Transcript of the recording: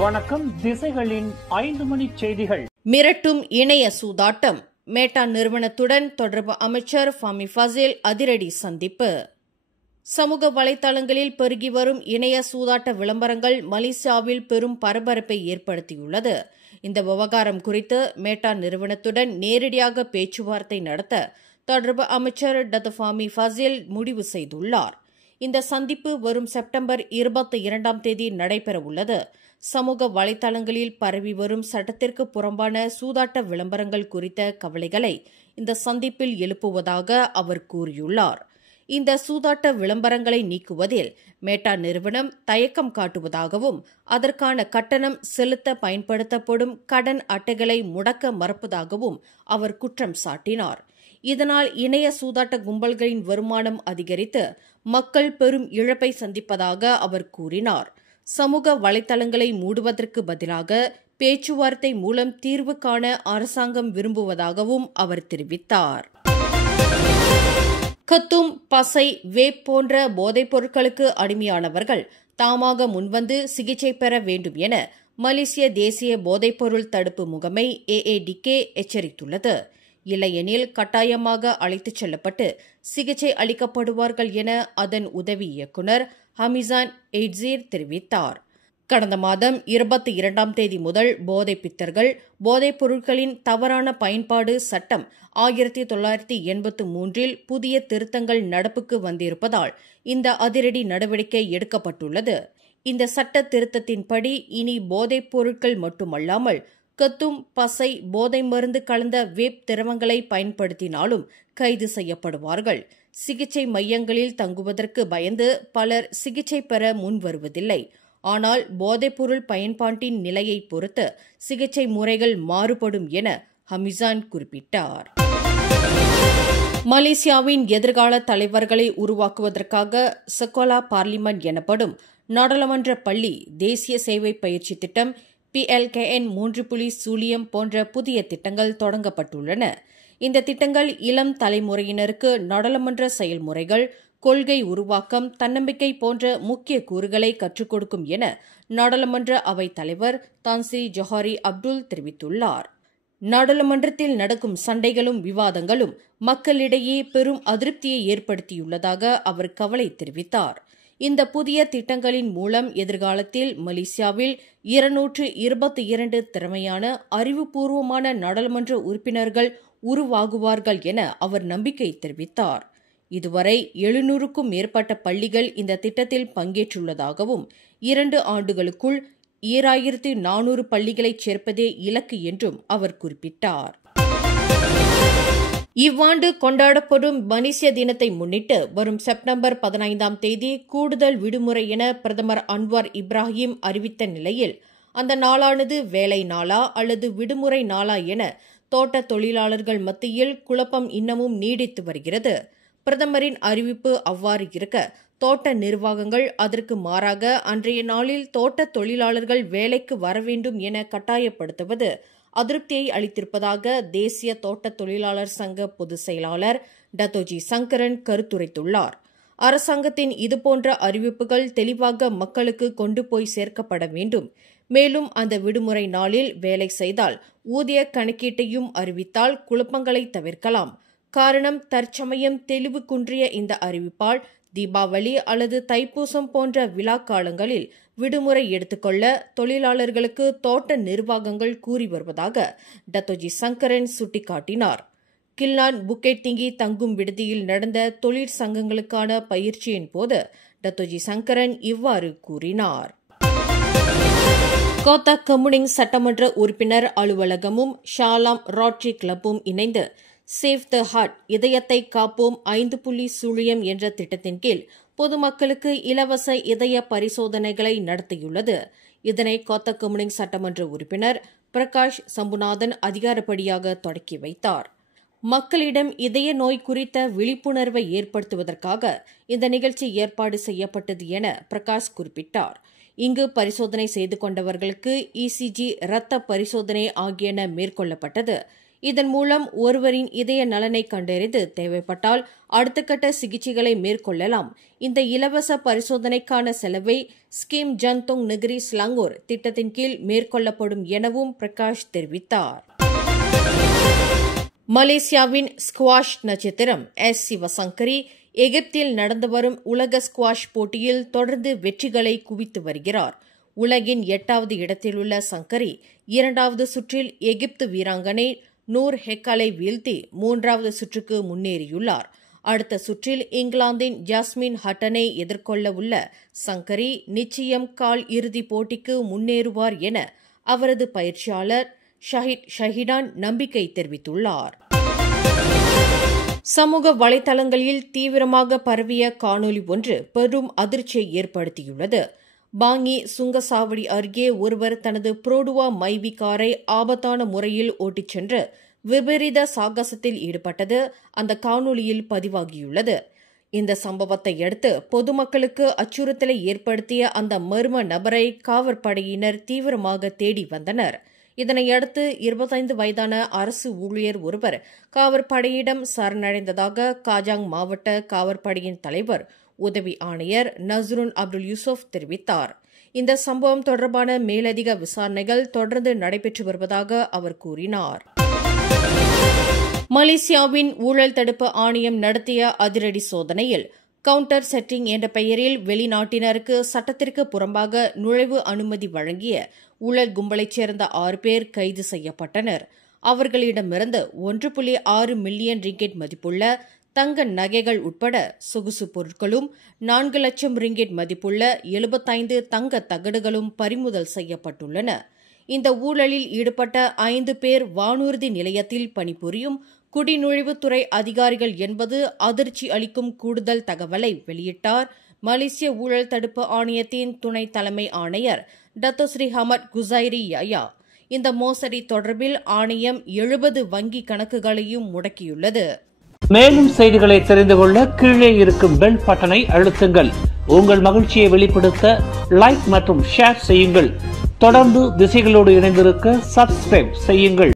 வணக்கம். திசைகளின் 5 மணி செய்திகள். மிரட்டும் இணைய சூதாட்டம். மேட்டா நிறுவனத்துடன் தொடர்பு அமைச்சர் ஃபமி ஃபசில் அதிரடி சந்திப்பு. சமூக வலைதளங்களில் பெருகி வரும் இணைய சூதாட்ட விளம்பரங்கள் மலேசியாவில் பெரும் பரபரப்பை ஏற்படுத்தியுள்ளது. இந்த விவகாரம் குறித்து மேட்டா நிறுவனத்துடன் நேரடியாக பேச்சுவார்த்தை நடத்த தொடர்பு அமைச்சர் டாக்டர் ஃபமி ஃபசில் முடிவு செய்துள்ளார். இந்த சந்திப்பு வரும் செப்டம்பர் 22ஆம் தேதி நடைபெறவுள்ளது. சமூக வலைதளங்களில் பரவி வரும் சட்டத்திற்கு புறம்பான சூதாட்ட விளம்பரங்கள் குறித்த கவலைகளை இந்த சந்திப்பில் எழுப்புவதாக அவர் கூறியுள்ளார். இந்த சூதாட்ட விளம்பரங்களை நீக்குவதில் மேட்டா நிறுவனம் தயக்கம் காட்டுவதாகவும் அதற்கான கட்டணம் செலுத்த பயன்படுத்தப்படும் கடன் அட்டைகளை முடக்க மறுப்பதாகவும் அவர் குற்றம் சாட்டினார். இதனால் இணைய சூதாட்ட கும்பல்களின் வருமானம் அதிகரித்து மக்கள் பெரும் இழப்பை சந்திப்பதாக அவர் கூறினார். சமூக வலைதளங்களை மூடுவதற்கு பதிலாக பேச்சுவார்த்தை மூலம் தீர்வு காண அரசாங்கம் விரும்புவதாகவும் அவர் தெரிவித்தார். கத்தும், பசை, வேப் போன்ற போதைப் பொருட்களுக்கு அடிமையானவர்கள் தாமாக முன்வந்து சிகிச்சை பெற வேண்டும் என மலேசிய தேசிய போதைப்பொருள் தடுப்பு முகமை AADK எச்சரித்துள்ளது. இல்லையெனில் கட்டாயமாக அழைத்துச் செல்லப்பட்டு சிகிச்சை அளிக்கப்படுவார்கள் என அதன் உதவி இயக்குநர் ஹமிசான் எய்ட்ஸீர் தெரிவித்தார். கடந்த மாதம் 22ஆம் தேதி முதல் போதைப் பித்தர்கள் போதைப் பொருட்களின் தவறான பயன்பாடு சட்டம் 1983இல் புதிய திருத்தங்கள் நடப்புக்கு வந்திருப்பதால் இந்த அதிரடி நடவடிக்கை எடுக்கப்பட்டுள்ளது. இந்த சட்ட திருத்தத்தின்படி இனி போதைப் பொருட்கள் மட்டுமல்லாமல் கத்தும், பசை, போதை மருந்து கலந்த வேப் திரவங்களை பயன்படுத்தினாலும் கைது செய்யப்படுவார்கள். சிகிச்சை மையங்களில் தங்குவதற்கு பயந்து பலர் சிகிச்சை பெற முன்வருவதில்லை. ஆனால் போதைப்பொருள் பயன்பாட்டின் நிலையை பொறுத்து சிகிச்சை முறைகள் மாறுபடும் என ஹமிசான் குறிப்பிட்டார். மலேசியாவின் எதிர்கால தலைவர்களை உருவாக்குவதற்காக சகோலா பார்லிமெண்ட் எனப்படும் நாடாளுமன்ற பள்ளி தேசிய சேவை பயிற்சி திட்டம் PLKN 3.0 போன்ற புதிய திட்டங்கள் தொடங்கப்பட்டுள்ளன. இந்த திட்டங்கள் இளம் தலைமுறையினருக்கு நாடாளுமன்ற செயல்முறைகள், கொள்கை உருவாக்கம், தன்னம்பிக்கை போன்ற முக்கிய கூறுகளை கற்றுக் கொடுக்கும் என நாடாளுமன்ற அவைத் தலைவர் தான்ஸ்ரீ ஜொஹாரி அப்துல் தெரிவித்துள்ளார். நாடாளுமன்றத்தில் நடக்கும் சண்டைகளும் விவாதங்களும் மக்களிடையே பெரும் அதிருப்தியை ஏற்படுத்தியுள்ளதாக அவர் கவலை தெரிவித்தார். இந்த புதிய திட்டங்களின் மூலம் எதிர்காலத்தில் மலேசியாவில் 222 திறமையான அறிவுபூர்வமான நாடாளுமன்ற உறுப்பினர்கள் உருவாகுவார்கள் என அவர் நம்பிக்கை தெரிவித்தார். இதுவரை 700க்கும் மேற்பட்ட பள்ளிகள் இந்த திட்டத்தில் பங்கேற்றுள்ளதாகவும் 2 ஆண்டுகளுக்குள் 2400 பள்ளிகளைச் சேர்ப்பதே இலக்கு என்றும் அவர் குறிப்பிட்டார். இவ்வாண்டு கொண்டாடப்படும் மலேசிய தினத்தை முன்னிட்டு வரும் செப்டம்பர் 15ஆம் தேதி கூடுதல் விடுமுறை என பிரதமர் அன்வார் இப்ராஹிம் அறிவித்த நிலையில் அந்த நாளானது வேலை நாளா அல்லது விடுமுறை நாளா என தோட்ட தொழிலாளர்கள் மத்தியில் குழப்பம் இன்னமும் நீடித்து வருகிறது. பிரதமரின் அறிவிப்பு அவ்வாறு இருக்க, தோட்ட நிர்வாகங்கள் அதற்கு மாறாக அன்றைய நாளில் தோட்ட தொழிலாளர்கள் வேலைக்கு வர வேண்டும் என கட்டாயப்படுத்துவது அதிருப்தியை அளித்திருப்பதாக தேசிய தோட்ட தொழிலாளர் சங்க பொதுச் செயலாளர் டத்தோஜி சங்கரன் கருத்துரைத்துள்ளார். அரசாங்கத்தின் இதுபோன்ற அறிவிப்புகள் தெளிவாக மக்களுக்கு கொண்டு போய் சேர்க்கப்பட வேண்டும். மேலும் அந்த விடுமுறை நாளில் வேலை செய்தால் ஊதிய கணக்கீட்டையும் அறிவித்தால் குழப்பங்களை தவிர்க்கலாம். காரணம், தற்சமயம் தெளிவு குன்றிய இந்த அறிவிப்பால் தீபாவளி அல்லது தைப்பூசம் போன்ற விழா காலங்களில் விடுமுறை எடுத்துக்கொள்ள தொழிலாளர்களுக்கு தோட்ட நிர்வாகங்கள் கூறி வருவதாக டத்தோஜி சங்கரன் சுட்டிக்காட்டினார். கில்லான் புக்கெட் திங்கி தங்கும் விடுதியில் நடந்த தொழிற்சங்கங்களுக்கான பயிற்சியின் போது டத்தோஜி சங்கரன் இவ்வாறு கூறினார். கோத்தக் கமுனிங் சட்டமன்ற உறுப்பினர் அலுவலகமும் ஷாலாம் ரோட்டரி கிளப்பும் இணைந்து சேவ் த ஹார்ட், இதயத்தை காப்போம் 5.0 என்ற திட்டத்தின் கீழ் பொதுமக்களுக்கு இலவச இதய பரிசோதனைகளை நடத்தியுள்ளது. இதனை கோத்தக் கமுனிங் சட்டமன்ற உறுப்பினர் பிரகாஷ் சம்புநாதன் அதிகாரப்படியாக தொடக்கி வைத்தார். மக்களிடம் இதய நோய் குறித்த விழிப்புணர்வை ஏற்படுத்துவதற்காக இந்த நிகழ்ச்சி ஏற்பாடு செய்யப்பட்டது என பிரகாஷ் குறிப்பிட்டார். இங்கு பரிசோதனை செய்து கொண்டவர்களுக்கு ECG, இரத்த பரிசோதனை ஆகியன மேற்கொள்ளப்பட்டது. இதன் மூலம் ஒருவரின் இதய நலனை கண்டறிந்து தேவைப்பட்டால் அடுத்த கட்ட சிகிச்சைகளை மேற்கொள்ளலாம். இந்த இலவச பரிசோதனைக்கான செலவை ஸ்கீம் ஜன்தோங் நகரி ஸ்லாங்கூர் திட்டத்தின் கீழ் மேற்கொள்ளப்படும் எனவும் பிரகாஷ் தெரிவித்தார். மலேசியாவின் ஸ்குவாஷ் நட்சத்திரம் எஸ் சிவசங்கரி எகிப்தில் நடந்து வரும் உலக ஸ்குவாஷ் போட்டியில் தொடர்ந்து வெற்றிகளை குவித்து வருகிறார். உலகின் 8வது இடத்திலுள்ள சங்கரி 2வது சுற்றில் எகிப்து வீராங்கனை நூர் ஹெக்காலை வீழ்த்தி 3வது சுற்றுக்கு முன்னேறியுள்ளார். அடுத்த சுற்றில் இங்கிலாந்தின் ஜாஸ்மின் ஹட்டனை எதிர்கொள்ள உள்ள சங்கரி நிச்சயம் கால் இறுதிப் போட்டிக்கு முன்னேறுவார் என அவரது பயிற்சியாளர் ஷஹித் ஷஹிடான் நம்பிக்கை தெரிவித்துள்ளார். சமூக வலைதளங்களில் தீவிரமாக பரவிய காணொலி ஒன்று பெரும் அதிர்ச்சியை ஏற்படுத்தியுள்ளது. பாங்கி சுங்கசாவடி அருகே ஒருவர் தனது புரோடுவா மைவி காரை ஆபத்தான முறையில் ஓட்டிச் சென்று விபரீத சாகசத்தில் ஈடுபட்டது அந்த காணொலியில் பதிவாகியுள்ளது. இந்த சம்பவத்தை அடுத்து பொதுமக்களுக்கு அச்சுறுத்தலை ஏற்படுத்திய அந்த மர்ம நபரை காவற்படையினர் தீவிரமாக தேடி வந்தனர். இதனையடுத்து 25 வயதான அரசு ஊழியர் ஒருவர் காவற்படையிடம் சரணடைந்ததாக காஜாங் மாவட்ட காவற்படையின் தலைவர் உதவி ஆணையர் நஸ்ருன் அப்துல் யூசுப் தெரிவித்தார். இந்த சம்பவம் தொடர்பான மேலதிக விசாரணைகள் தொடர்ந்து நடைபெற்று வருவதாக அவர் கூறினார். மலேசியாவின் ஊழல் தடுப்பு ஆணையம் நடத்திய அதிரடி சோதனையில் கவுண்டர் செட்டிங் என்ற பெயரில் வெளிநாட்டினருக்கு சட்டத்திற்கு புறம்பாக நுழைவு அனுமதி வழங்கிய ஊழல் கும்பலைச் சேர்ந்த 6 பேர் கைது செய்யப்பட்டனர். அவர்களிடமிருந்து 1.6 மில்லியன் ரிங்கெட் மதிப்புள்ள தங்க நகைகள் உட்பட சொகுசு பொருட்களும் 4 லட்சம் ரிங்கெட் மதிப்புள்ள 75 தங்க தகடுகளும் பறிமுதல் செய்யப்பட்டுள்ளன. இந்த ஊழலில் ஈடுபட்ட 5 பேர் வானூர்தி நிலையத்தில் பணிபுரியும் குடிநுழைவுத்துறை அதிகாரிகள் என்பது அதிர்ச்சி அளிக்கும் கூடுதல் தகவலை வெளியிட்டார் மலேசிய ஊழல் தடுப்பு ஆணையத்தின் துணை தலைமை ஆணையர் டத்தோஸ்ரீ ஹமட் குசைரி யாயா. இந்த மோசடி தொடர்பில் ஆணையம் 70 வங்கி கணக்குகளையும் முடக்கியுள்ளது. மேலும் செய்திகளை தெரிந்து கொள்ள கீழே இருக்கும் பெல் பட்டனை அழுத்துங்கள். உங்கள் மகிழ்ச்சியை வெளிப்படுத்த லைக் மற்றும் ஷேர் செய்யுங்கள். தொடர்ந்து திசைகளோடு இணைந்திருக்க சப்ஸ்கிரைப் செய்யுங்கள்.